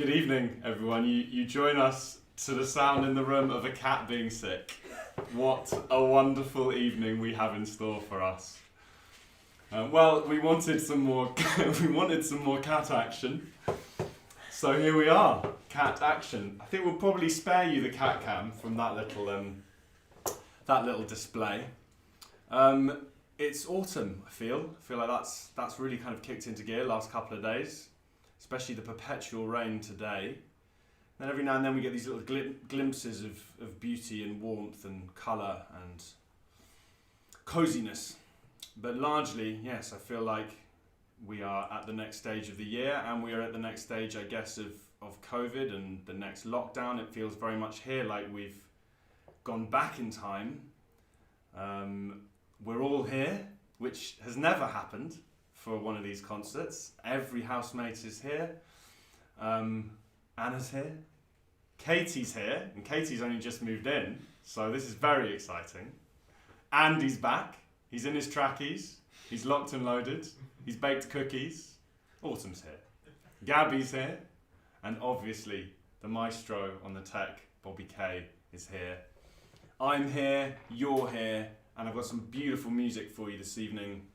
Good evening, everyone. You join us to the sound in the room of a cat being sick. What a wonderful evening we have in store for us. Well, we wanted some more. We wanted some more cat action. So here we are, cat action. I think we'll probably spare you the cat cam from that little display. It's autumn. I feel like that's really kind of kicked into gear last couple of days, especially the perpetual rain today. Then every now and then we get these little glimpses of beauty and warmth and colour and coziness. But largely, yes, I feel like we are at the next stage of the year, and we are at the next stage, I guess, of COVID and the next lockdown. It feels very much here like we've gone back in time. We're all here, which has never happened for one of these concerts. Every housemate is here. Anna's here. Katie's here, and Katie's only just moved in, so this is very exciting. Andy's back. He's in his trackies. He's locked and loaded. He's baked cookies. Autumn's here. Gabby's here. And obviously, the maestro on the tech, Bobby K, is here. I'm here, you're here, and I've got some beautiful music for you this evening.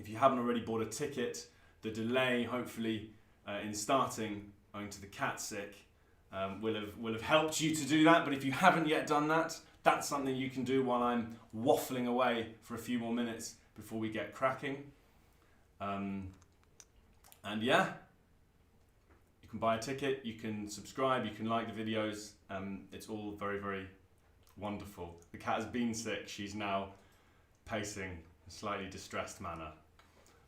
If you haven't already bought a ticket, the delay, hopefully, in starting, owing to the cat sick, will have helped you to do that. But if you haven't yet done that, that's something you can do while I'm waffling away for a few more minutes before we get cracking. And yeah, you can buy a ticket, you can subscribe, you can like the videos. It's all very, very wonderful. The cat has been sick. She's now pacing in a slightly distressed manner.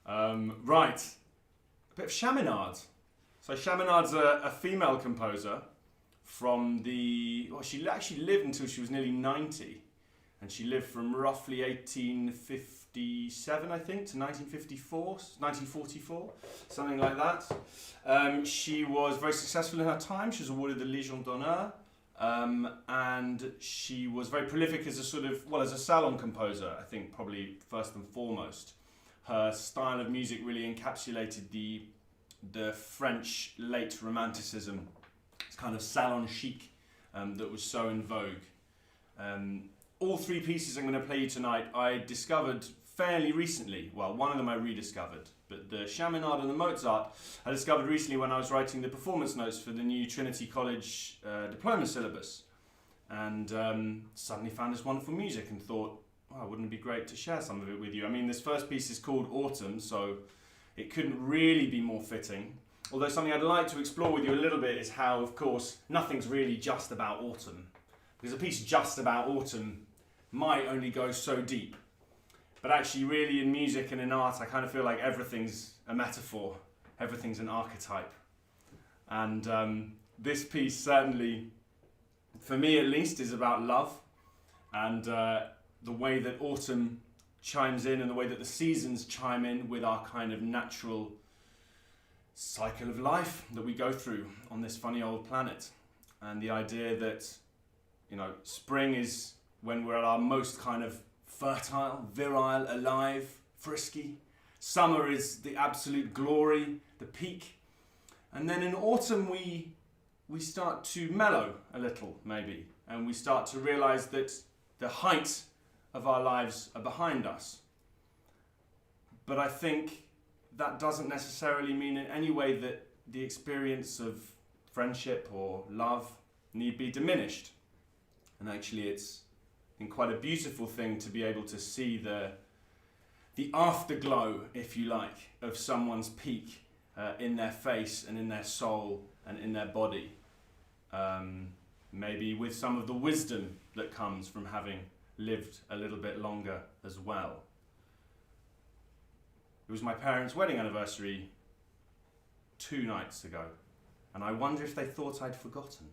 Right, a bit of Chaminade. So Chaminade's a female composer from she actually lived until she was nearly 90. And she lived from roughly 1857, I think, to 1944, something like that. She was very successful in her time. She was awarded the Légion d'honneur. And she was very prolific as as a salon composer, I think, probably first and foremost. Her style of music really encapsulated the French late Romanticism. It's kind of salon chic that was so in vogue. All three pieces I'm going to play you tonight I discovered fairly recently. Well, one of them I rediscovered, but the Chaminade and the Mozart I discovered recently when I was writing the performance notes for the new Trinity College diploma syllabus. And suddenly found this wonderful music and thought, oh, wouldn't it be great to share some of it with you? I mean, this first piece is called Autumn, so it couldn't really be more fitting. Although something I'd like to explore with you a little bit is how, of course, nothing's really just about autumn. Because a piece just about autumn might only go so deep. But actually, really, in music and in art, I kind of feel like everything's a metaphor. Everything's an archetype. And this piece certainly, for me at least, is about love. And the way that autumn chimes in and the way that the seasons chime in with our kind of natural cycle of life that we go through on this funny old planet. And the idea that, spring is when we're at our most kind of fertile, virile, alive, frisky. Summer is the absolute glory, the peak. And then in autumn we start to mellow a little, maybe. And we start to realise that the height of our lives are behind us. But I think that doesn't necessarily mean in any way that the experience of friendship or love need be diminished. And actually it's quite a beautiful thing to be able to see the afterglow, if you like, of someone's peak in their face and in their soul and in their body. Maybe with some of the wisdom that comes from having lived a little bit longer as well. It was my parents' wedding anniversary 2 nights ago, and I wonder if they thought I'd forgotten.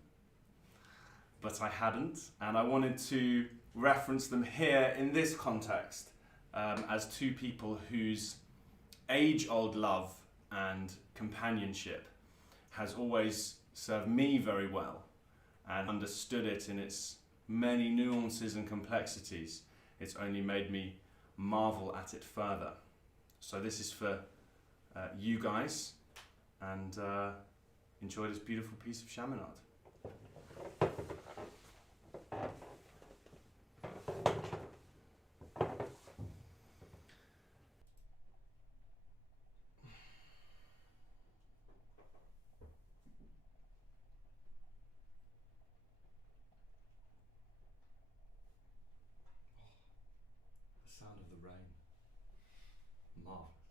But I hadn't, and I wanted to reference them here in this context as 2 people whose age-old love and companionship has always served me very well and understood it in its many nuances and complexities. It's only made me marvel at it further. So this is for you guys, and enjoy this beautiful piece of Chaminade. The sound of the rain. Marvelous.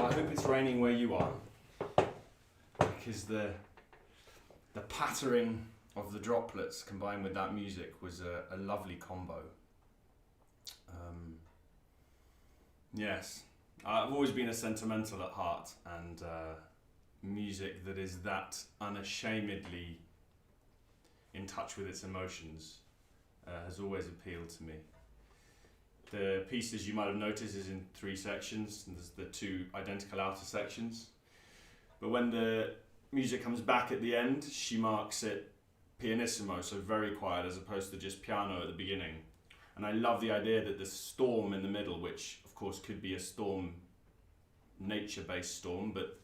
Well, I hope it's raining where you are, because the pattering of the droplets combined with that music was a lovely combo. Yes, I've always been a sentimental at heart, and music that is that unashamedly in touch with its emotions has always appealed to me. The piece, as you might have noticed, is in 3 sections, and there's the 2 identical outer sections. But when the music comes back at the end, she marks it pianissimo, so very quiet, as opposed to just piano at the beginning. And I love the idea that the storm in the middle, which of course could be a storm, nature-based storm, but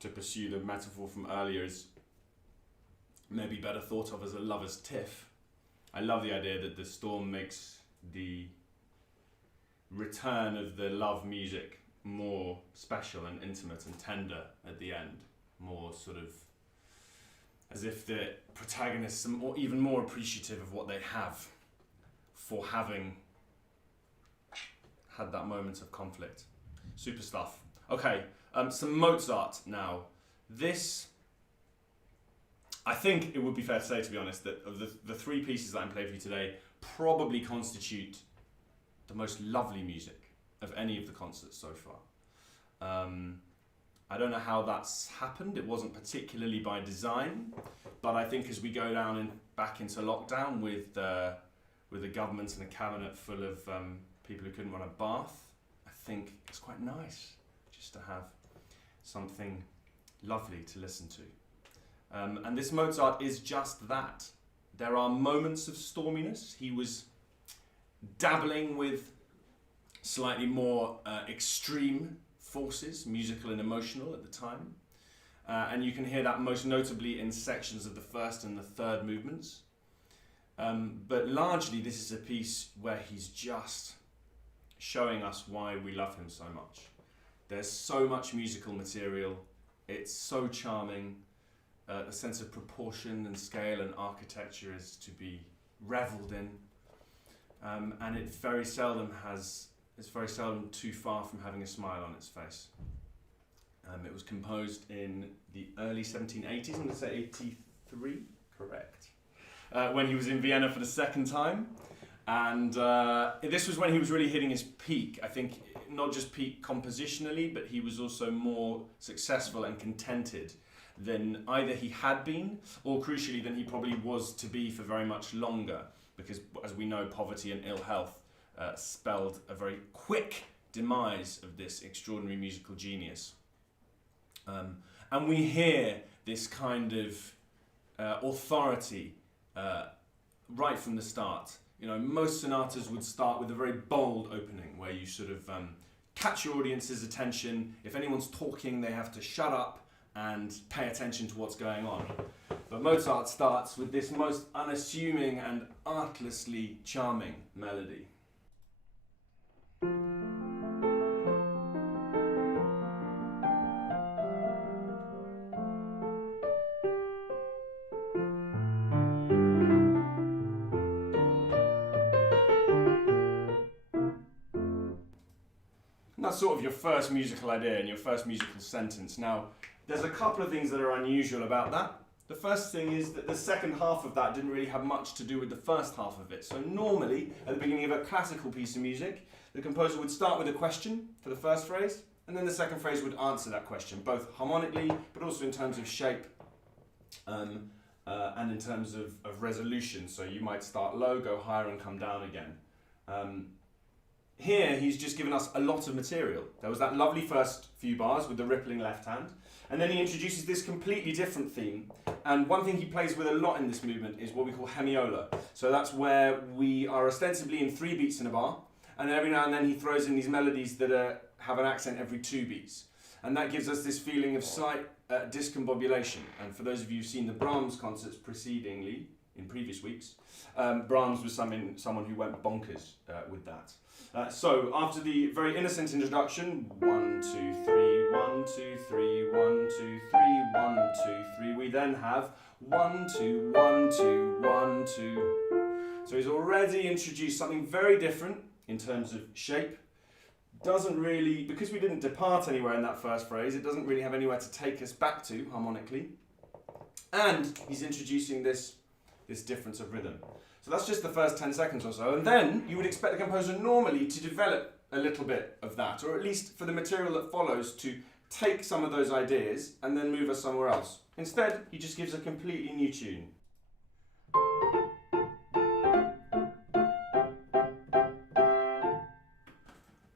to pursue the metaphor from earlier is maybe better thought of as a lover's tiff. I love the idea that the storm makes the return of the love music more special and intimate and tender at the end, more sort of as if the protagonists are even more appreciative of what they have for having had that moment of conflict. Super stuff. Okay, some Mozart now. This, I think it would be fair to say, to be honest, that of the 3 pieces that I'm playing for you today probably constitute the most lovely music of any of the concerts so far. I don't know how that's happened. It wasn't particularly by design, but I think as we go down back into lockdown with a government and a cabinet full of people who couldn't run a bath, I think it's quite nice just to have something lovely to listen to. And this Mozart is just that. There are moments of storminess. He was dabbling with slightly more extreme forces, musical and emotional at the time. And you can hear that most notably in sections of the 1st and the 3rd movements. But largely this is a piece where he's just showing us why we love him so much. There's so much musical material, it's so charming, the sense of proportion and scale and architecture is to be revelled in, and it's very seldom too far from having a smile on its face. It was composed in the early 1780s, I'm going to say 83, correct, when he was in Vienna for the 2nd time. And this was when he was really hitting his peak. I think not just peak compositionally, but he was also more successful and contented than either he had been, or crucially than he probably was to be for very much longer, because as we know, poverty and ill health spelled a very quick demise of this extraordinary musical genius. And we hear this kind of authority right from the start. You know, most sonatas would start with a very bold opening where you sort of catch your audience's attention. If anyone's talking, they have to shut up and pay attention to what's going on. But Mozart starts with this most unassuming and artlessly charming melody. That's sort of your first musical idea and your first musical sentence. Now, there's a couple of things that are unusual about that. The first thing is that the second half of that didn't really have much to do with the first half of it. So normally, at the beginning of a classical piece of music, the composer would start with a question for the first phrase, and then the second phrase would answer that question, both harmonically, but also in terms of shape, and in terms of resolution. So you might start low, go higher, and come down again. Here, he's just given us a lot of material. There was that lovely first few bars with the rippling left hand, and then he introduces this completely different theme. And one thing he plays with a lot in this movement is what we call Hemiola. So that's where we are ostensibly in 3 beats in a bar, and every now and then he throws in these melodies that have an accent every 2 beats. And that gives us this feeling of slight discombobulation. And for those of you who've seen the Brahms concerts precedingly, in previous weeks, Brahms was someone who went bonkers with that. So after the very innocent introduction, 1, 2, 3, 1, 2, 3, 1, 2, 3, 1, 2, 3, we then have 1, 2, 1, 2, 1, 2. So he's already introduced something very different in terms of shape, doesn't really, because we didn't depart anywhere in that first phrase, it doesn't really have anywhere to take us back to harmonically. And he's introducing this difference of rhythm. So that's just the first 10 seconds or so. And then you would expect the composer normally to develop a little bit of that, or at least for the material that follows to take some of those ideas and then move us somewhere else. Instead, he just gives a completely new tune.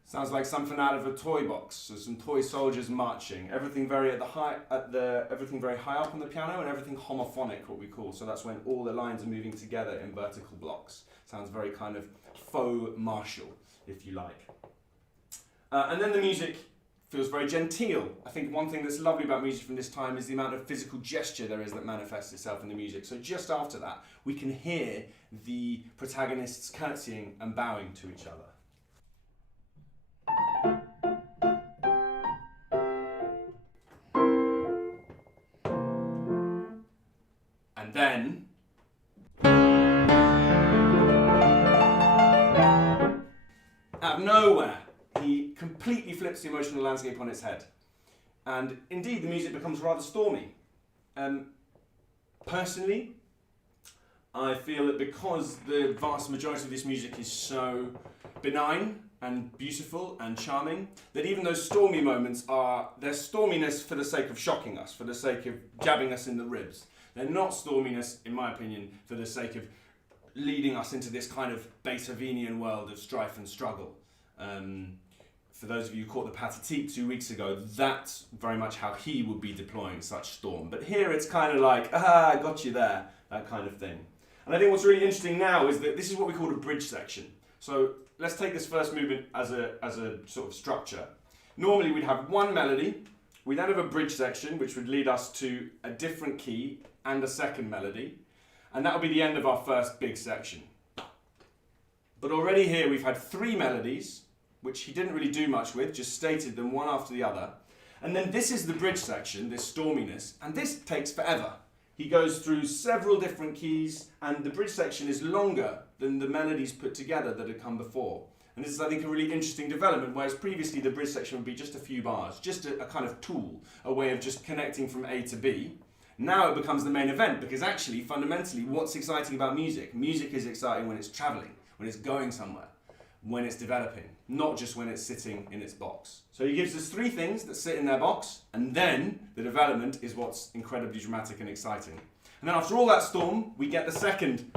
Sounds like something out of a toy box. So some toy soldiers marching. Everything very everything very high up on the piano, and everything homophonic, what we call. So that's when all the lines are moving together in vertical blocks. Sounds very kind of faux martial, if you like. And then the music feels very genteel. I think one thing that's lovely about music from this time is the amount of physical gesture there is that manifests itself in the music. So just after that, we can hear the protagonists curtsying and bowing to each other. And then out of nowhere, he completely flips the emotional landscape on its head. And indeed, the music becomes rather stormy. Personally, I feel that because the vast majority of this music is so benign and beautiful and charming, that even those stormy moments they're storminess for the sake of shocking us, for the sake of jabbing us in the ribs. They're not storminess, in my opinion, for the sake of leading us into this kind of Beethovenian world of strife and struggle. For those of you who caught the Pathétique 2 weeks ago, that's very much how he would be deploying such storm. But here it's kind of like, I got you there, that kind of thing. And I think what's really interesting now is that this is what we call a bridge section. So let's take this first movement as a sort of structure. Normally we'd have one melody, we then have a bridge section which would lead us to a different key and a second melody, and that would be the end of our first big section. But already here we've had 3 melodies, which he didn't really do much with, just stated them one after the other. And then this is the bridge section, this storminess, and this takes forever. He goes through several different keys, and the bridge section is longer than the melodies put together that had come before. And this is, I think, a really interesting development, whereas previously the bridge section would be just a few bars, just a kind of tool, a way of just connecting from A to B. Now it becomes the main event, because actually, fundamentally, what's exciting about music? Music is exciting when it's traveling, when it's going somewhere, when it's developing, not just when it's sitting in its box. So he gives us 3 things that sit in their box, and then the development is what's incredibly dramatic and exciting. And then after all that storm, we get the second,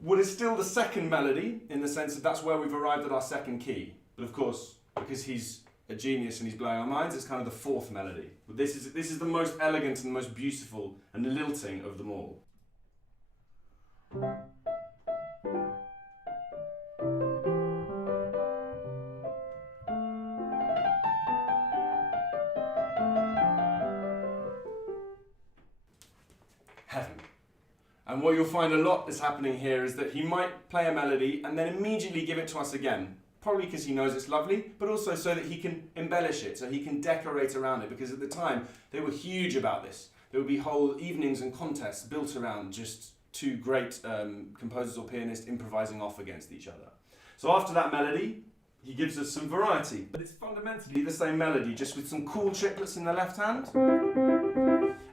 what is still the second melody, in the sense that that's where we've arrived at our second key. But of course, because he's a genius and he's blowing our minds, it's kind of the 4th melody. But this is the most elegant and the most beautiful and lilting of them all. Heaven. And what you'll find a lot is happening here is that he might play a melody and then immediately give it to us again. Probably because he knows it's lovely, but also so that he can embellish it, so he can decorate around it, because at the time they were huge about this. There would be whole evenings and contests built around just 2 great composers or pianists improvising off against each other. So after that melody, he gives us some variety, but it's fundamentally the same melody, just with some cool triplets in the left hand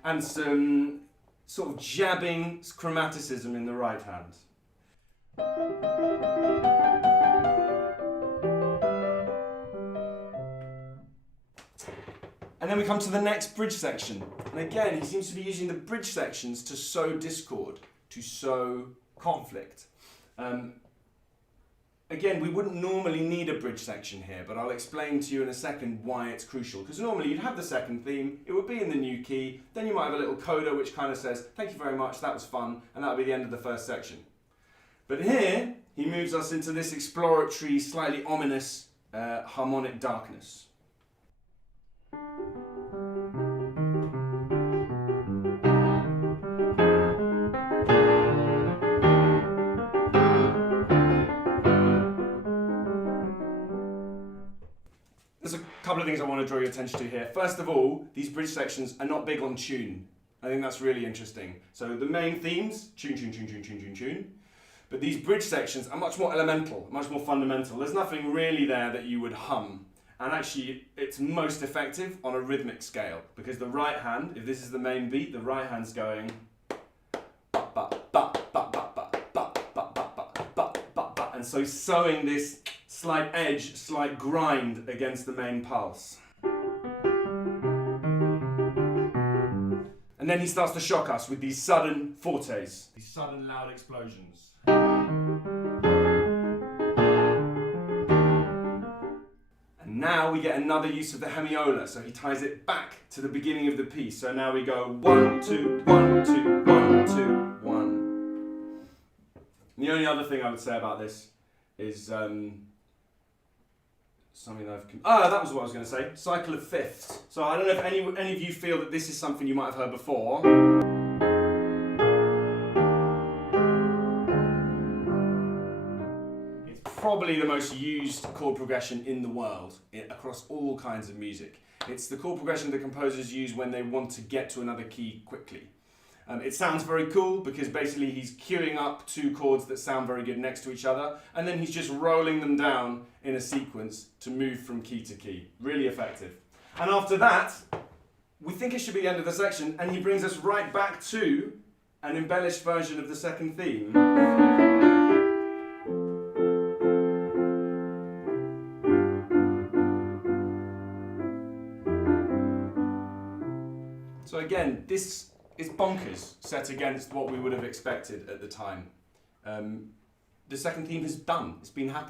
and some sort of jabbing chromaticism in the right hand. And then we come to the next bridge section. And again, he seems to be using the bridge sections to sow discord, to sow conflict. Again, we wouldn't normally need a bridge section here, but I'll explain to you in a second why it's crucial. Because normally you'd have the second theme, it would be in the new key, then you might have a little coda which kind of says, thank you very much, that was fun, and that would be the end of the first section. But here, he moves us into this exploratory, slightly ominous harmonic darkness. There's a couple of things I want to draw your attention to here. First of all, these bridge sections are not big on tune. I think that's really interesting. So the main themes, tune, tune, tune, tune, tune, tune, tune. But these bridge sections are much more elemental, much more fundamental. There's nothing really there that you would hum. And actually, it's most effective on a rhythmic scale because the right hand, if this is the main beat, the right hand's going and so sewing this slight edge, slight grind against the main pulse. And then he starts to shock us with these sudden fortes, these sudden loud explosions. And now we get another use of the hemiola, so he ties it back to the beginning of the piece. So now we go 1, 2, 1, 2, 1, 2, 1. And the only other thing I would say about this is something that that was what I was going to say. Cycle of fifths. So I don't know if any of you feel that this is something you might have heard before. It's probably the most used chord progression in the world across all kinds of music. It's the chord progression that composers use when they want to get to another key quickly. It sounds very cool because basically he's queuing up two chords that sound very good next to each other, and then he's just rolling them down in a sequence to move from key to key. Really effective. And after that, we think it should be the end of the section, and he brings us right back to an embellished version of the second theme. So again, this is bonkers set against what we would have expected at the time. The second theme has done.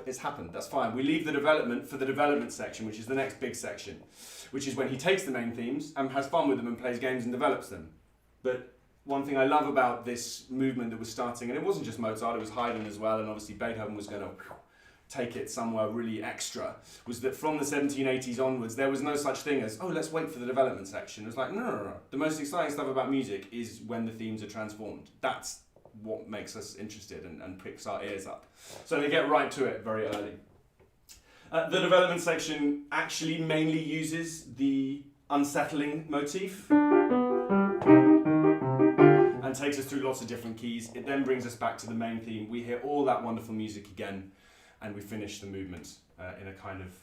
It's happened. That's fine. We leave the development for the development section, which is the next big section, which is when he takes the main themes and has fun with them and plays games and develops them. But one thing I love about this movement that was starting, and it wasn't just Mozart, it was Haydn as well, and obviously Beethoven was going to take it somewhere really extra, was that from the 1780s onwards, there was no such thing as, oh, let's wait for the development section. It was like, no. The most exciting stuff about music is when the themes are transformed. That's what makes us interested and pricks our ears up. So they get right to it very early. The development section actually mainly uses the unsettling motif and takes us through lots of different keys. It then brings us back to the main theme. We hear all that wonderful music again, and we finish the movement in a kind of,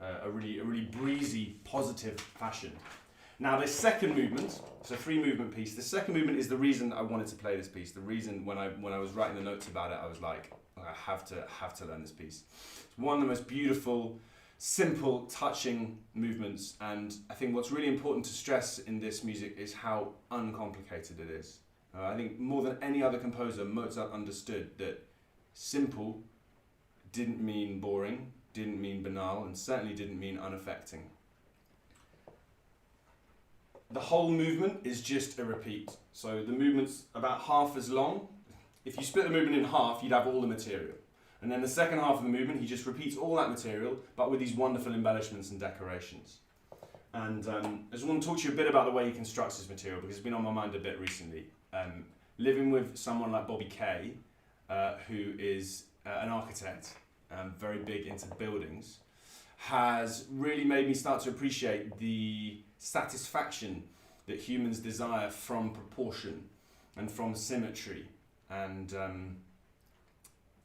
a really breezy, positive fashion. Now this second movement, it's a 3-movement piece. The second movement is the reason I wanted to play this piece. The reason when I was writing the notes about it, I was like, I have to learn this piece. It's one of the most beautiful, simple, touching movements, and I think what's really important to stress in this music is how uncomplicated it is. I think more than any other composer, Mozart understood that simple didn't mean boring, didn't mean banal, and certainly didn't mean unaffecting. The whole movement is just a repeat. So the movement's about half as long. If you split the movement in half, you'd have all the material. And then the second half of the movement, he just repeats all that material, but with these wonderful embellishments and decorations. And I just want to talk to you a bit about the way he constructs his material, because it's been on my mind a bit recently. Living with someone like Bobby Kay, who is an architect, very big into buildings, has really made me start to appreciate the satisfaction that humans desire from proportion and from symmetry. And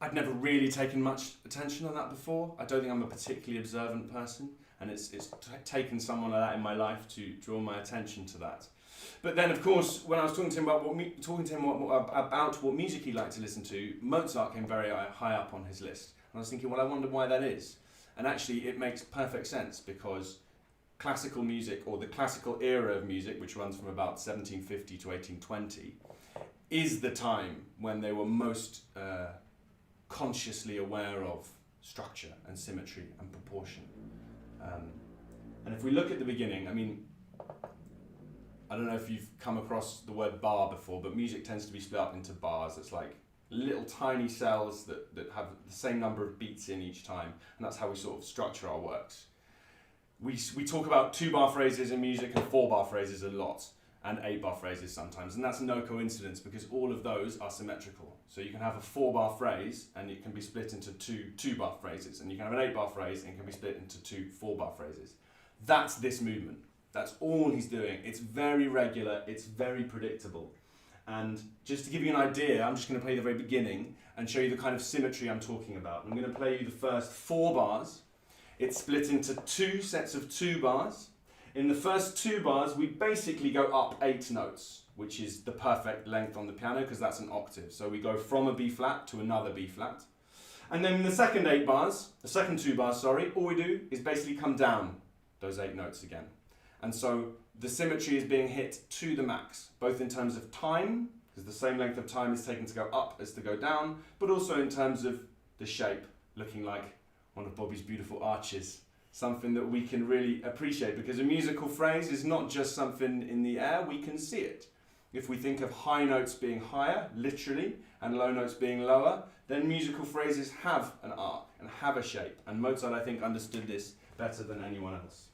I'd never really taken much attention on that before. I don't think I'm a particularly observant person, and it's taken someone like that in my life to draw my attention to that. But then, of course, when I was talking to him about what music he liked to listen to, Mozart came very high up on his list. And I was thinking, well, I wonder why that is. And actually, it makes perfect sense, because classical music, or the classical era of music, which runs from about 1750 to 1820, is the time when they were most consciously aware of structure and symmetry and proportion. And if we look at the beginning, I mean, I don't know if you've come across the word bar before, but music tends to be split up into bars. It's like little tiny cells that have the same number of beats in each time, and that's how we sort of structure our works. We talk about 2-bar phrases in music and 4-bar phrases a lot, and 8-bar phrases sometimes, and that's no coincidence, because all of those are symmetrical. So you can have a 4-bar phrase and it can be split into 2-bar phrases, and you can have an 8-bar phrase and it can be split into 2 4-bar phrases. That's this movement. That's all he's doing. It's very regular, it's very predictable. And just to give you an idea, I'm just going to play the very beginning and show you the kind of symmetry I'm talking about. I'm going to play you the first 4 bars It's split into 2 sets of 2 bars. In the first 2 bars, we basically go up 8 notes, which is the perfect length on the piano because that's an octave. So we go from a B flat to another B flat. And then in the second 2 bars, all we do is basically come down those 8 notes again. And so the symmetry is being hit to the max, both in terms of time, because the same length of time is taken to go up as to go down, but also in terms of the shape, looking like one of Bobby's beautiful arches. Something that we can really appreciate, because a musical phrase is not just something in the air, we can see it. If we think of high notes being higher, literally, and low notes being lower, then musical phrases have an arc and have a shape. And Mozart, I think, understood this better than anyone else.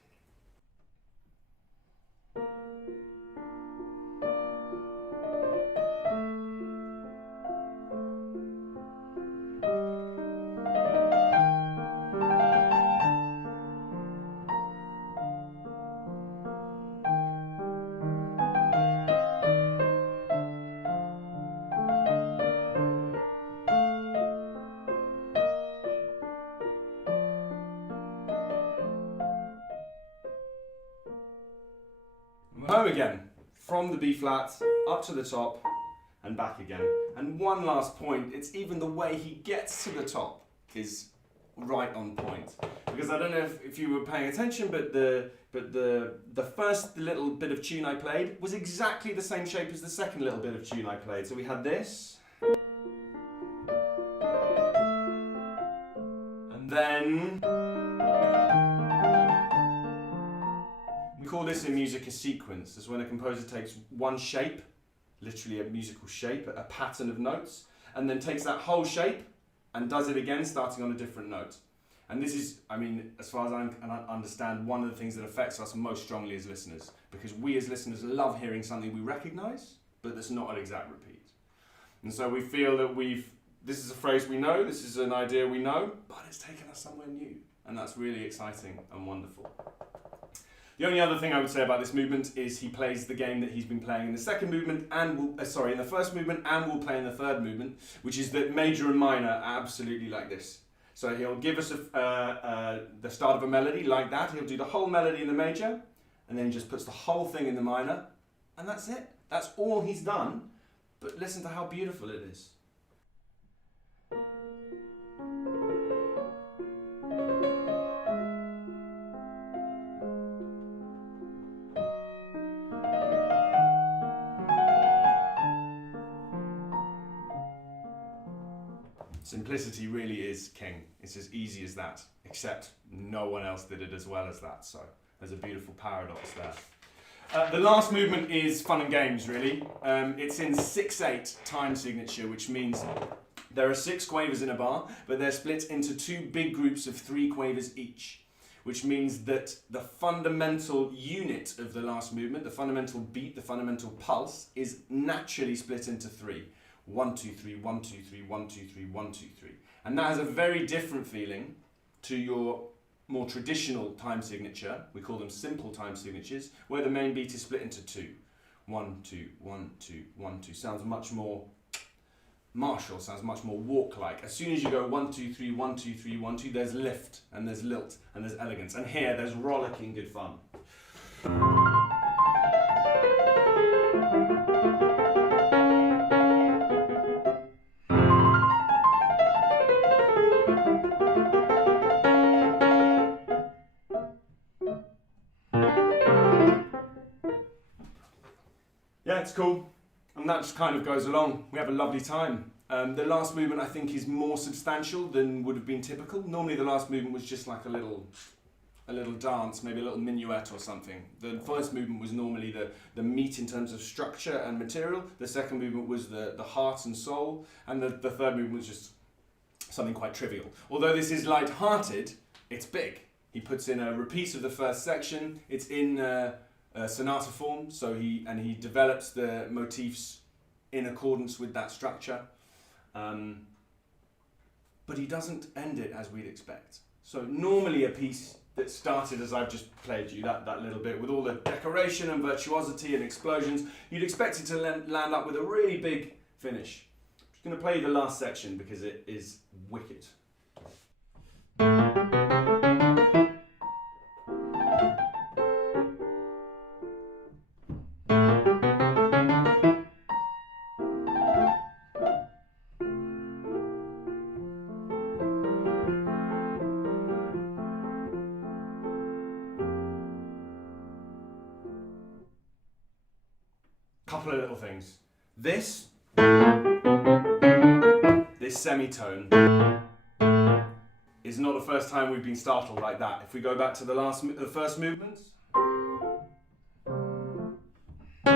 Home again, from the B flat, up to the top, and back again. And one last point, it's even the way he gets to the top is right on point. Because I don't know if you were paying attention, but the first little bit of tune I played was exactly the same shape as the second little bit of tune I played. So we had this. And then we call this in music a sequence. It's when a composer takes one shape, literally a musical shape, a pattern of notes, and then takes that whole shape and does it again, starting on a different note. And this is, I mean, as far as I understand, one of the things that affects us most strongly as listeners, because we as listeners love hearing something we recognize, but that's not an exact repeat. And so we feel that this is a phrase we know, this is an idea we know, but it's taken us somewhere new. And that's really exciting and wonderful. The only other thing I would say about this movement is he plays the game that he's been playing in the second movement and in the first movement, and will play in the third movement, which is that major and minor are absolutely like this. So he'll give us the start of a melody like that. He'll do the whole melody in the major, and then he just puts the whole thing in the minor, and that's it. That's all he's done. But listen to how beautiful it is. Simplicity really is king. It's as easy as that, except no one else did it as well as that. So there's a beautiful paradox there. The last movement is fun and games, really. It's in 6/8 time signature, which means there are 6 quavers in a bar, but they're split into 2 big groups of 3 quavers each, which means that the fundamental unit of the last movement, the fundamental beat, the fundamental pulse, is naturally split into 3. 1, 2, 3, 1, 2, 3, 1, 2, 3, 1, 2, 3. And that has a very different feeling to your more traditional time signature. We call them simple time signatures, where the main beat is split into 2. 1, 2, 1, 2, 1, 2. Sounds much more martial, sounds much more walk-like. As soon as you go 1, 2, 3, 1, 2, 3, 1, 2, there's lift, and there's lilt, and there's elegance. And here, there's rollicking good fun. Yeah, it's cool, and that just kind of goes along. We have a lovely time. The last movement, I think, is more substantial than would have been typical. Normally the last movement was just like a little dance, maybe a little minuet or something. The first movement was normally the meat in terms of structure and material. The second movement was the heart and soul, and the third movement was just something quite trivial. Although this is light-hearted, it's big. He puts in a repeat of the first section. It's in sonata form, so he develops the motifs in accordance with that structure, but he doesn't end it as we'd expect. So normally a piece that started as I've just played you, that little bit with all the decoration and virtuosity and explosions, you'd expect it to land up with a really big finish. I'm just going to play you the last section because it is wicked. couple of little things. This semitone is not the first time we've been startled like that. If we go back to the first movement. I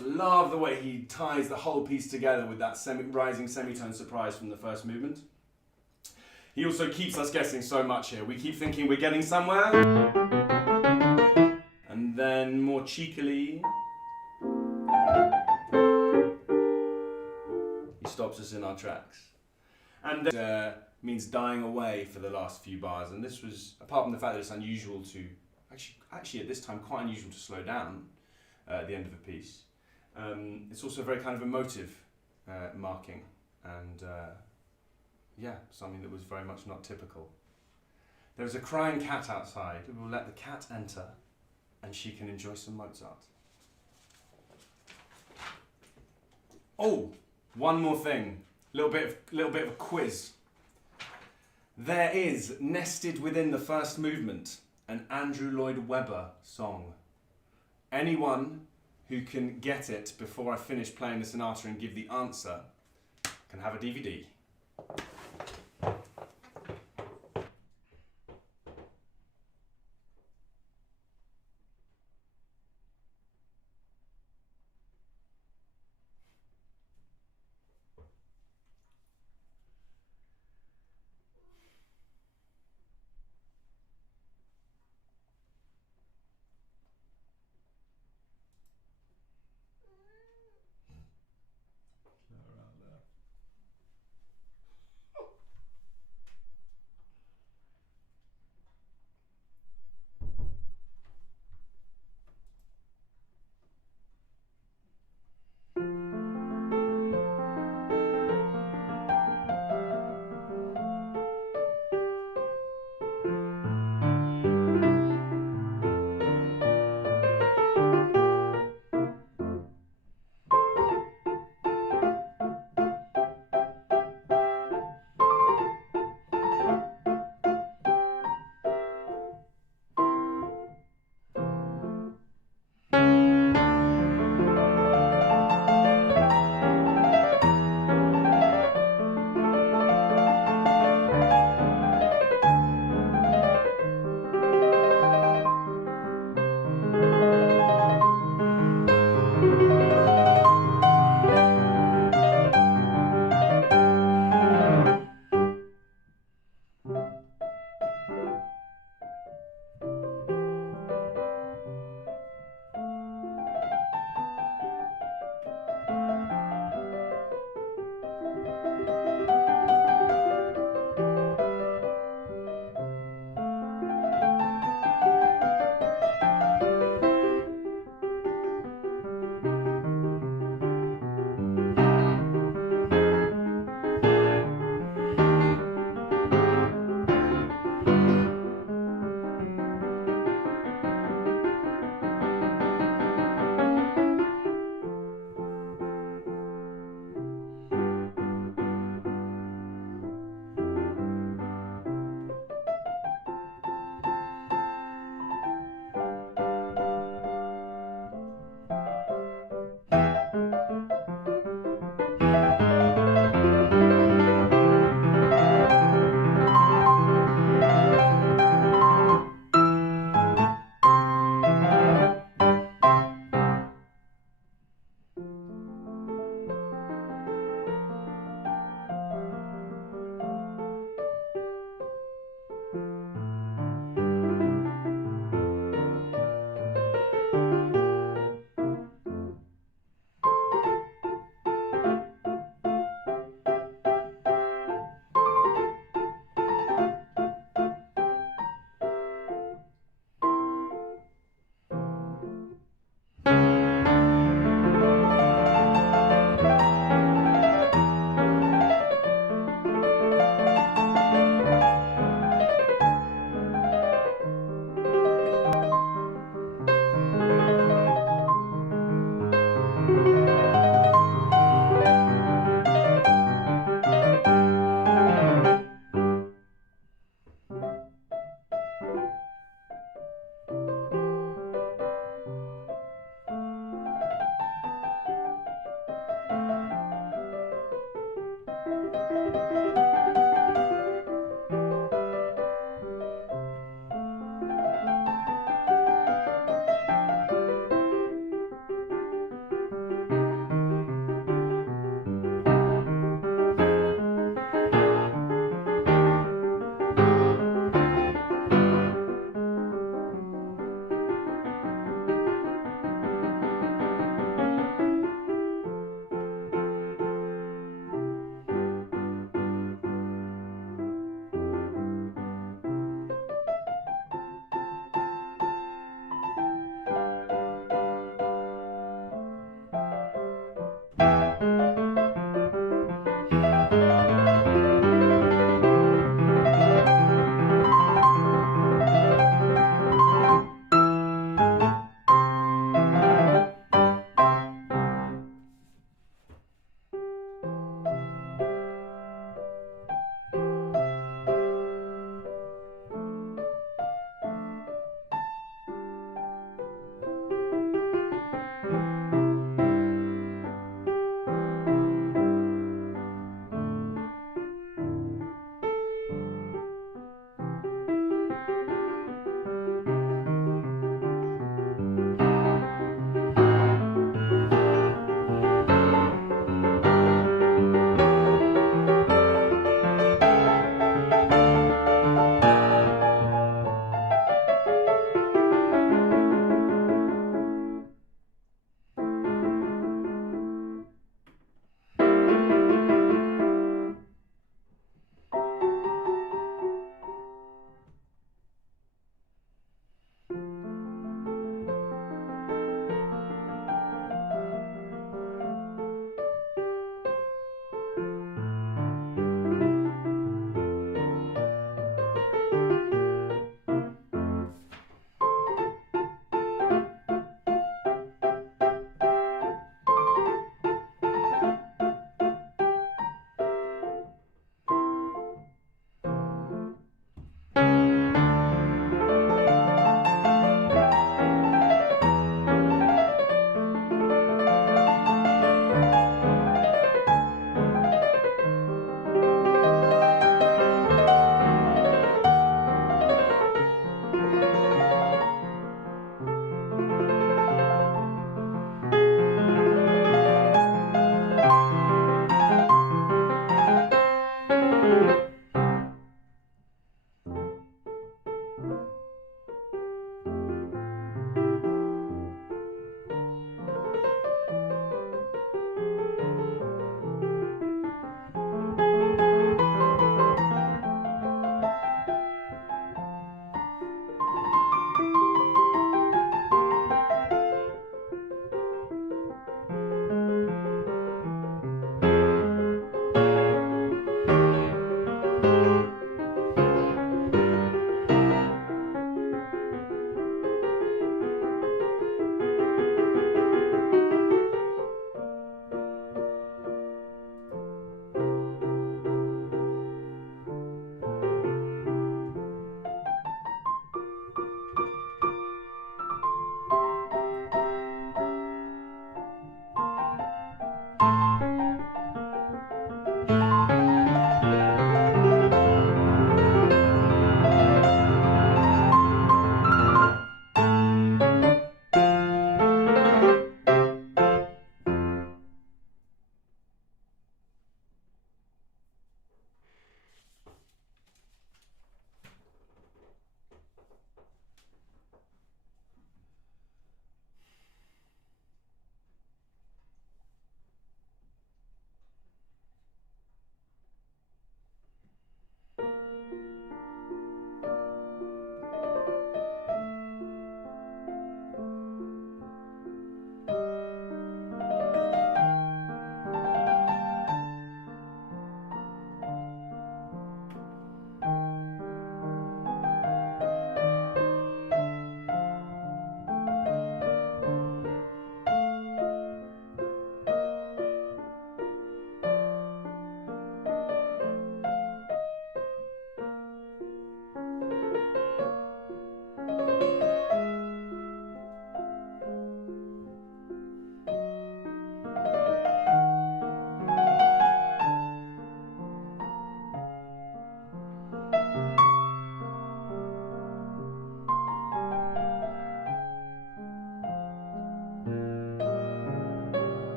love the way he ties the whole piece together with that rising semitone surprise from the first movement. He also keeps us guessing so much here. We keep thinking we're getting somewhere, and then more cheekily, he stops us in our tracks. And means dying away for the last few bars. And this was, apart from the fact that it's unusual to, actually at this time quite unusual to slow down at the end of a piece. It's also a very kind of emotive marking, and yeah, something that was very much not typical. There is a crying cat outside. We will let the cat enter, and she can enjoy some Mozart. Oh, one more thing. Little bit of a quiz. There is, nested within the first movement, an Andrew Lloyd Webber song. Anyone who can get it before I finish playing the sonata and give the answer can have a DVD.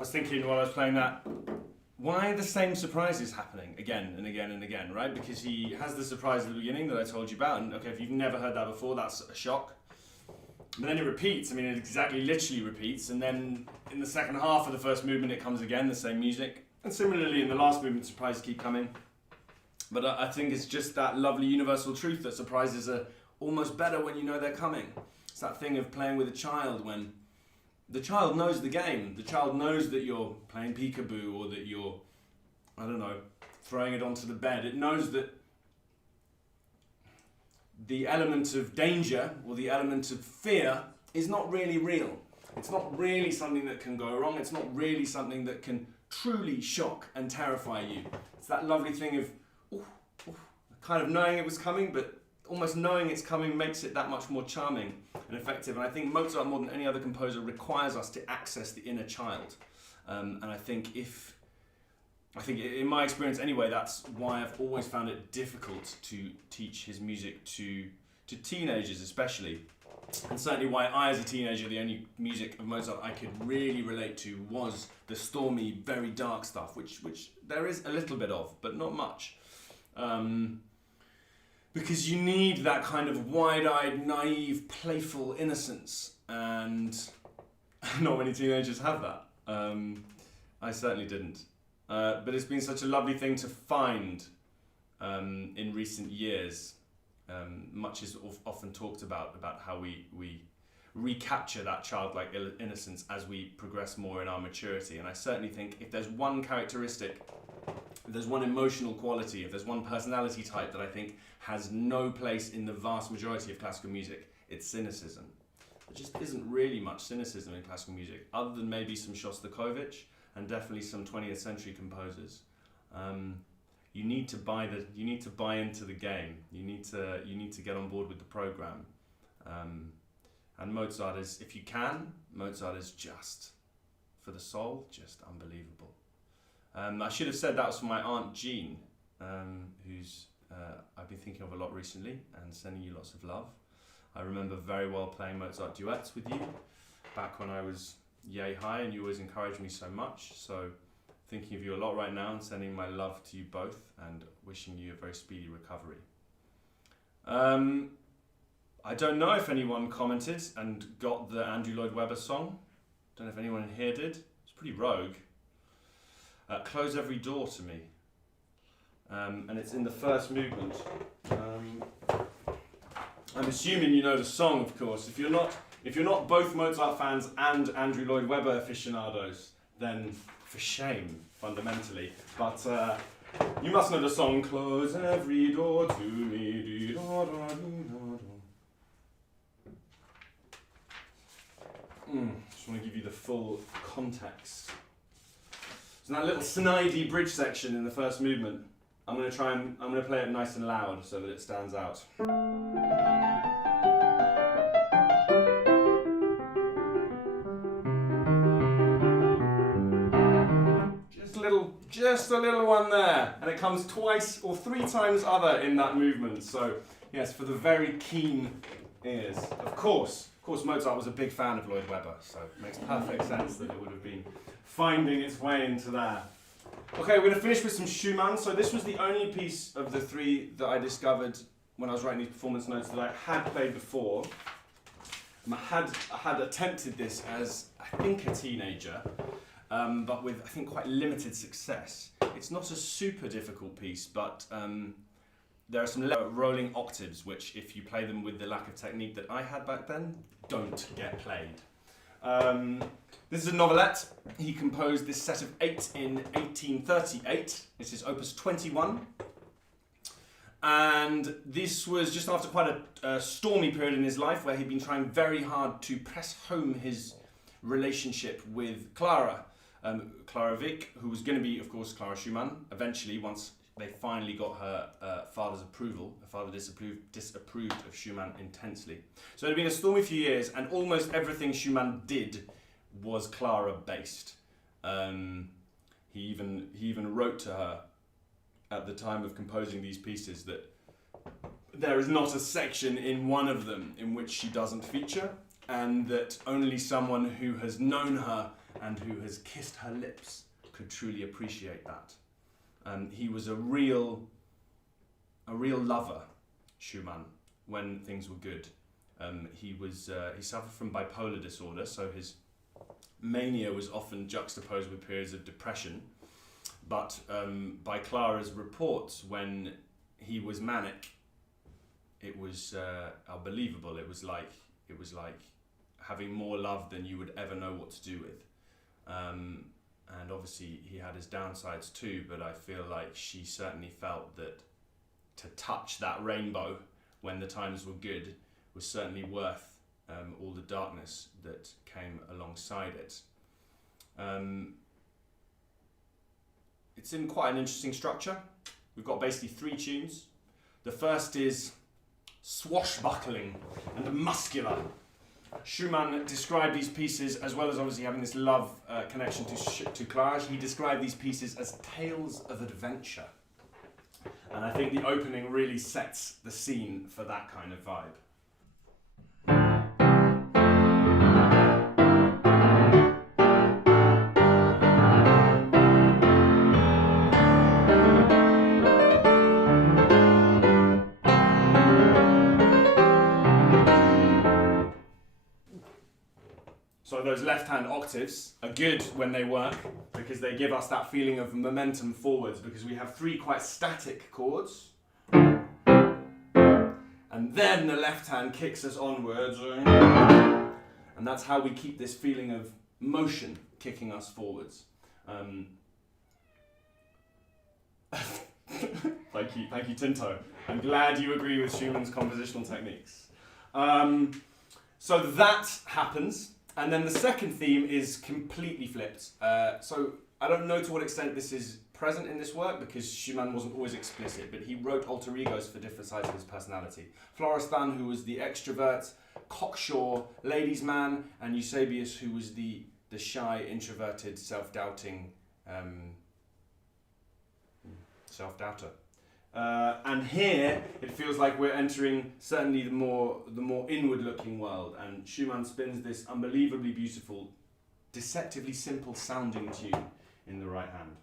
I was thinking while I was playing that, why are the same surprises happening again and again and again, right? Because he has the surprise at the beginning that I told you about, and okay, if you've never heard that before, that's a shock. But then it repeats, I mean, it exactly literally repeats, and then in the second half of the first movement it comes again, the same music. And similarly in the last movement, surprises keep coming. But I think it's just that lovely universal truth that surprises are almost better when you know they're coming. It's that thing of playing with a child when the child knows the game. The child knows that you're playing peekaboo or that you're, I don't know, throwing it onto the bed. It knows that the element of danger or the element of fear is not really real. It's not really something that can go wrong. It's not really something that can truly shock and terrify you. It's that lovely thing of kind of knowing it was coming, but almost knowing it's coming makes it that much more charming and effective. And I think Mozart, more than any other composer, requires us to access the inner child. And I think in my experience anyway, that's why I've always found it difficult to teach his music to teenagers especially. And certainly why I, as a teenager, the only music of Mozart I could really relate to was the stormy, very dark stuff, which there is a little bit of, but not much. Because you need that kind of wide-eyed, naive, playful innocence, and not many teenagers have that. I certainly didn't. But it's been such a lovely thing to find in recent years. Much is often talked about how we recapture that childlike innocence as we progress more in our maturity. And I certainly think if there's one characteristic, if there's one emotional quality, if there's one personality type that I think has no place in the vast majority of classical music, it's cynicism. There just isn't really much cynicism in classical music, other than maybe some Shostakovich and definitely some 20th century composers. You need to buy into the game. You need to get on board with the program. And Mozart is, if you can, Mozart is just, for the soul, just unbelievable. I should have said that was for my Aunt Jean, who's I've been thinking of a lot recently and sending you lots of love. I remember very well playing Mozart duets with you back when I was yay high, and you always encouraged me so much. So thinking of you a lot right now and sending my love to you both and wishing you a very speedy recovery. I don't know if anyone commented and got the Andrew Lloyd Webber song. Don't know if anyone in here did. It's pretty rogue. Close Every Door to Me. And it's in the first movement. I'm assuming you know the song, of course. If you're not both Mozart fans and Andrew Lloyd Webber aficionados, then for shame, fundamentally. But you must know the song, Close Every Door to Me. Just want to give you the full context. So that little snidey bridge section in the first movement, I'm going to play it nice and loud so that it stands out. Just a little one there, and it comes twice or three times other in that movement. So yes, for the very keen ears. Of course, Mozart was a big fan of Lloyd Webber, so it makes perfect sense that it would have been finding its way into there. Okay, we're going to finish with some Schumann. So this was the only piece of the three that I discovered when I was writing these performance notes that I had played before. I had attempted this as, I think, a teenager, but with, I think, quite limited success. It's not a super difficult piece, but there are some rolling octaves, which, if you play them with the lack of technique that I had back then, don't get played. This is a novelette. He composed this set of 8 in 1838. This is Opus 21. And this was just after quite a stormy period in his life where he'd been trying very hard to press home his relationship with Clara. Clara Wieck, who was going to be, of course, Clara Schumann, eventually, once they finally got her father's approval. Her father disapproved of Schumann intensely. So it had been a stormy few years, and almost everything Schumann did was Clara-based. He even wrote to her at the time of composing these pieces that there is not a section in one of them in which she doesn't feature, and that only someone who has known her and who has kissed her lips could truly appreciate that. He was a real lover, Schumann, when things were good. He suffered from bipolar disorder, so his mania was often juxtaposed with periods of depression. But by Clara's reports, when he was manic, it was unbelievable. It was like having more love than you would ever know what to do with. And obviously he had his downsides too, but I feel like she certainly felt that to touch that rainbow when the times were good was certainly worth all the darkness that came alongside it. It's in quite an interesting structure. We've got basically 3 tunes. The first is swashbuckling and muscular. Schumann described these pieces, as well as obviously having this love connection to Clara, he described these pieces as tales of adventure. And I think the opening really sets the scene for that kind of vibe. So those left-hand octaves are good when they work because they give us that feeling of momentum forwards, because we have 3 quite static chords. And then the left hand kicks us onwards. And that's how we keep this feeling of motion kicking us forwards. Thank you, Tinto. I'm glad you agree with Schumann's compositional techniques. So that happens. And then the second theme is completely flipped. So I don't know to what extent this is present in this work because Schumann wasn't always explicit, but he wrote alter egos for different sides of his personality. Florestan, who was the extrovert, Cockshaw, ladies' man, and Eusebius, who was the shy, introverted, self-doubting self-doubter. And here it feels like we're entering certainly the more inward-looking world, and Schumann spins this unbelievably beautiful, deceptively simple sounding tune in the right hand.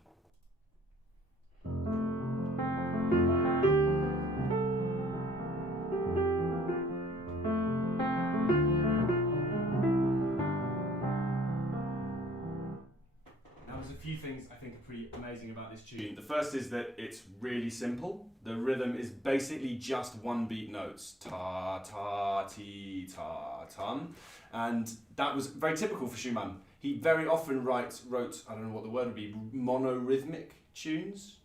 Few things I think are pretty amazing about this tune. The first is that it's really simple. The rhythm is basically just 1 beat notes. Ta, ta, ti, ta, tum. And that was very typical for Schumann. He very often wrote, I don't know what the word would be, monorhythmic tunes.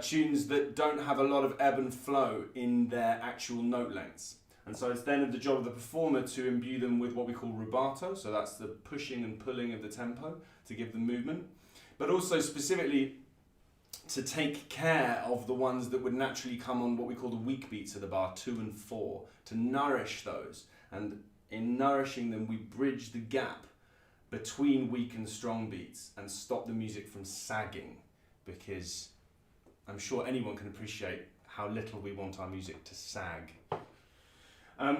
Tunes that don't have a lot of ebb and flow in their actual note lengths. And so it's then the job of the performer to imbue them with what we call rubato, so that's the pushing and pulling of the tempo to give them movement. But also specifically to take care of the ones that would naturally come on what we call the weak beats of the bar, 2 and 4, to nourish those. And in nourishing them, we bridge the gap between weak and strong beats and stop the music from sagging, because I'm sure anyone can appreciate how little we want our music to sag.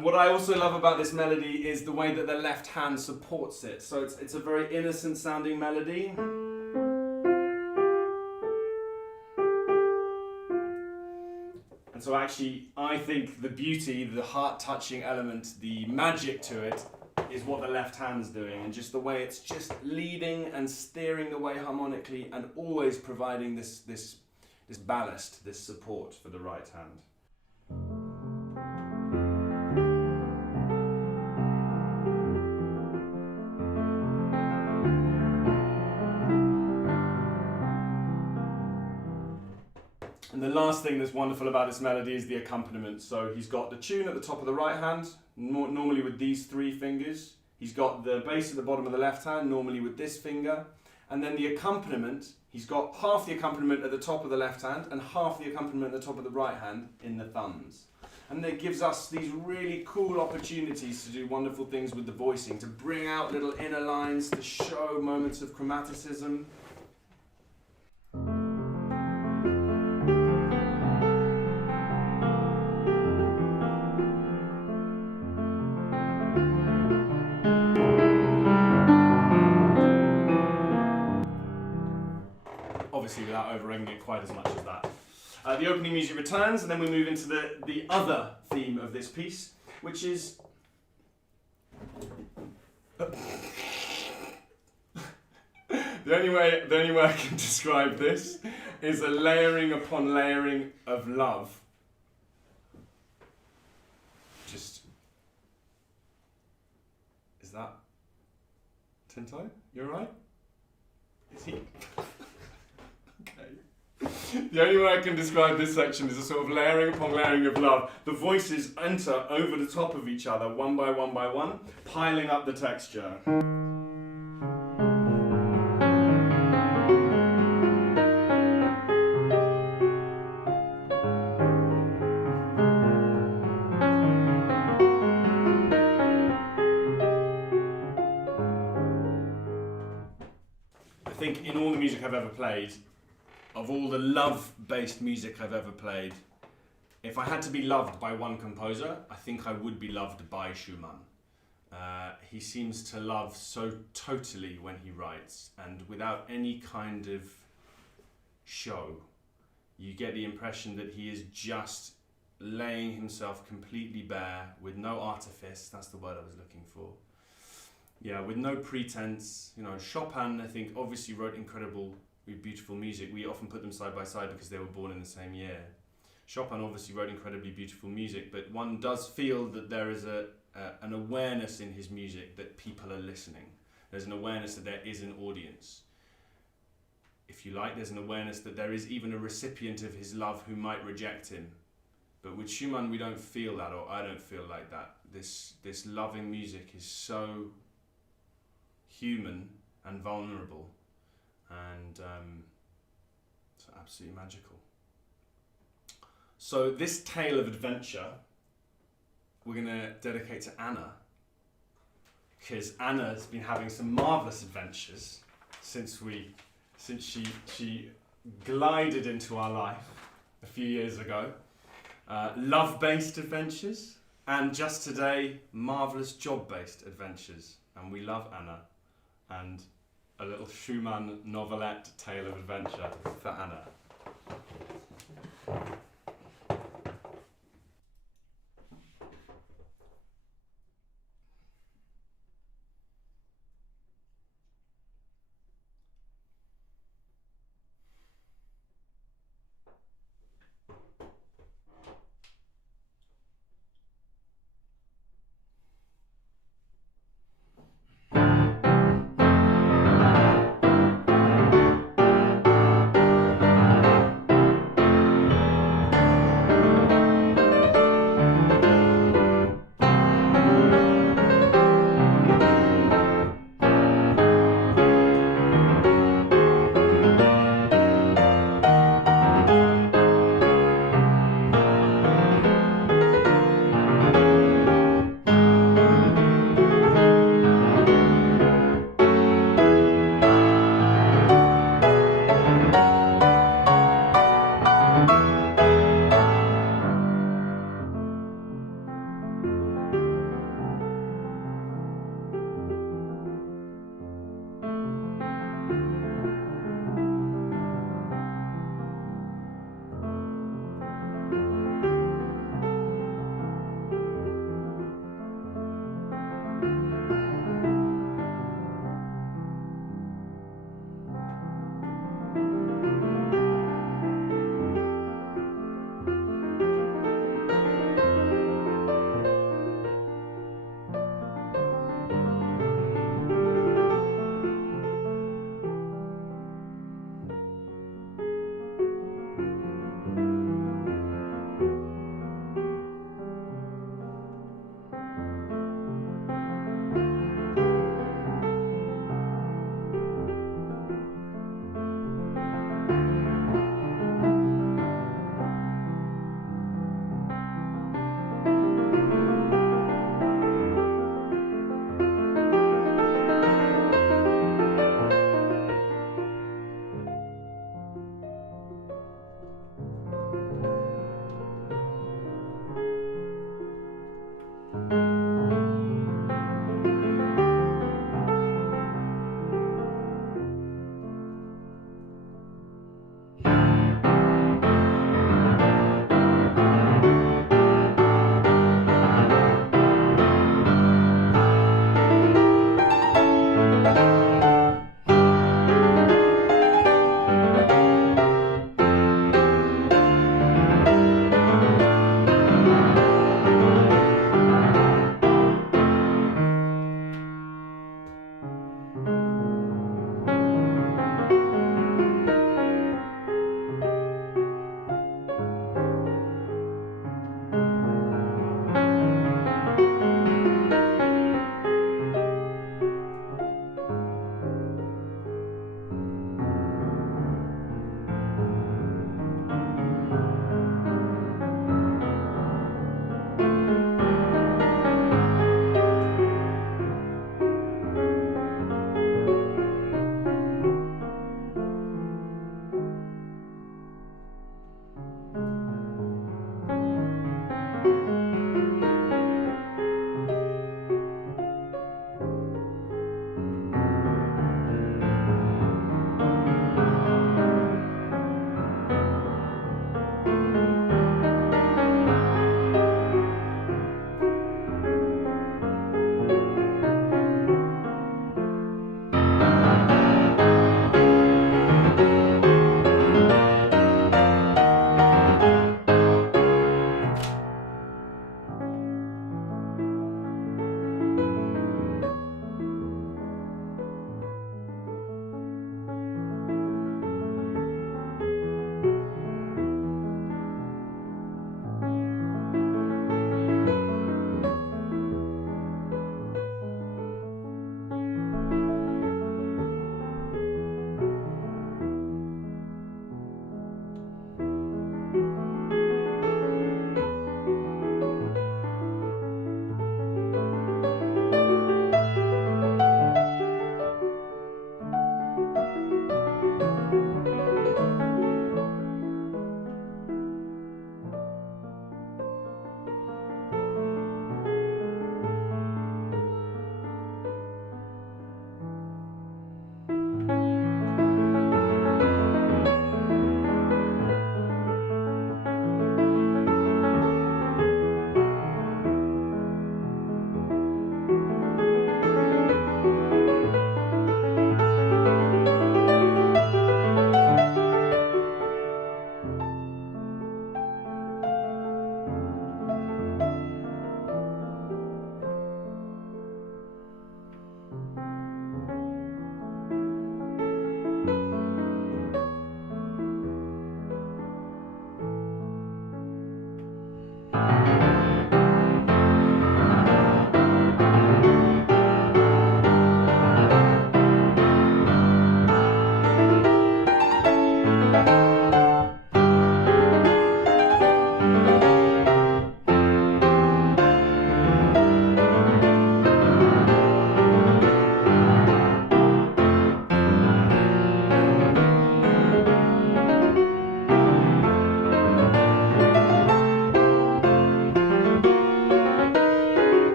What I also love about this melody is the way that the left hand supports it. So it's a very innocent sounding melody. so actually, I think the beauty, the heart-touching element, the magic to it is what the left hand's doing, and just the way it's just leading and steering the way harmonically and always providing this ballast, this support for the right hand. And the last thing that's wonderful about this melody is the accompaniment. So he's got the tune at the top of the right hand, normally with these 3 fingers. He's got the bass at the bottom of the left hand, normally with this finger. And then the accompaniment, he's got half the accompaniment at the top of the left hand and half the accompaniment at the top of the right hand in the thumbs. And it gives us these really cool opportunities to do wonderful things with the voicing, to bring out little inner lines, to show moments of chromaticism. Obviously without over-egging it quite as much as that. The opening music returns, and then we move into the other theme of this piece, which is... The only way I can describe this is a layering upon layering of love. Just... Is that... Tinto? You alright? Is he... The only way I can describe this section is a sort of layering upon layering of love. The voices enter over the top of each other, one by one by one, piling up the texture. I think in all the music I've ever played, of all the love-based music I've ever played, if I had to be loved by one composer, I think I would be loved by Schumann. He seems to love so totally when he writes, and without any kind of show. You get the impression that he is just laying himself completely bare, with no artifice, that's the word I was looking for. Yeah, with no pretense. You know, Chopin, I think, obviously wrote incredible, beautiful music. We often put them side by side because they were born in the same year. Chopin obviously wrote incredibly beautiful music, but one does feel that there is an awareness in his music that people are listening. There's an awareness that there is an audience. If you like, there's an awareness that there is even a recipient of his love who might reject him. But with Schumann, we don't feel that, or I don't feel like that. This loving music is so human and vulnerable, and it's absolutely magical. So this tale of adventure we're going to dedicate to Anna, because Anna has been having some marvellous adventures since she glided into our life a few years ago. Love-based adventures, and just today, marvellous job-based adventures. And we love Anna, and a little Schumann novelette tale of adventure for Anna.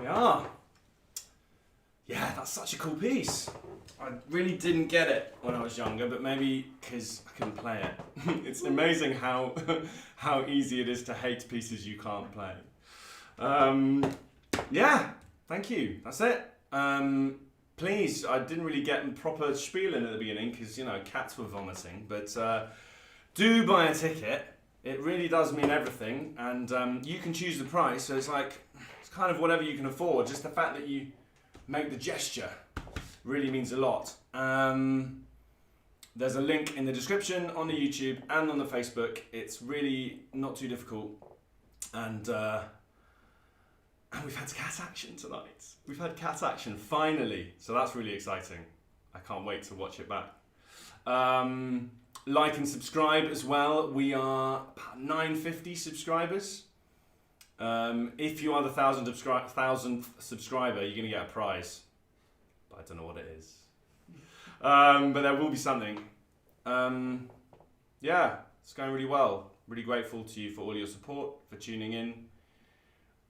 We are. Yeah, that's such a cool piece. I really didn't get it when I was younger, but maybe because I couldn't play it. It's amazing how how easy it is to hate pieces you can't play. Yeah, thank you. That's it. Please, I didn't really get proper spiel in at the beginning because, you know, cats were vomiting, but do buy a ticket. It really does mean everything, and you can choose the price, so it's like, it's kind of whatever you can afford. Just the fact that you make the gesture really means a lot. There's a link in the description on the YouTube and on the Facebook. It's really not too difficult, and we've had cat action tonight. We've had cat action finally, so that's really exciting. I can't wait to watch it back. Like and subscribe as well. We are about 950 subscribers. If you are the 1000th subscriber, you're going to get a prize. But I don't know what it is. But there will be something. Yeah, it's going really well. Really grateful to you for all your support, for tuning in.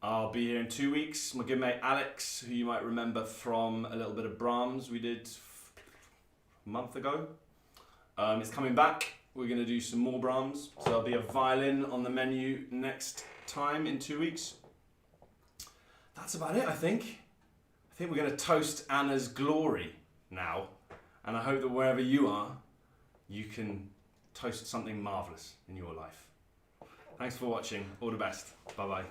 I'll be here in 2 weeks. My good mate Alex, who you might remember from a little bit of Brahms we did a month ago, is coming back. We're going to do some more Brahms. So there'll be a violin on the menu next time in 2 weeks. That's about it, I think. I think we're going to toast Anna's glory now. And I hope that wherever you are, you can toast something marvellous in your life. Thanks for watching. All the best. Bye-bye.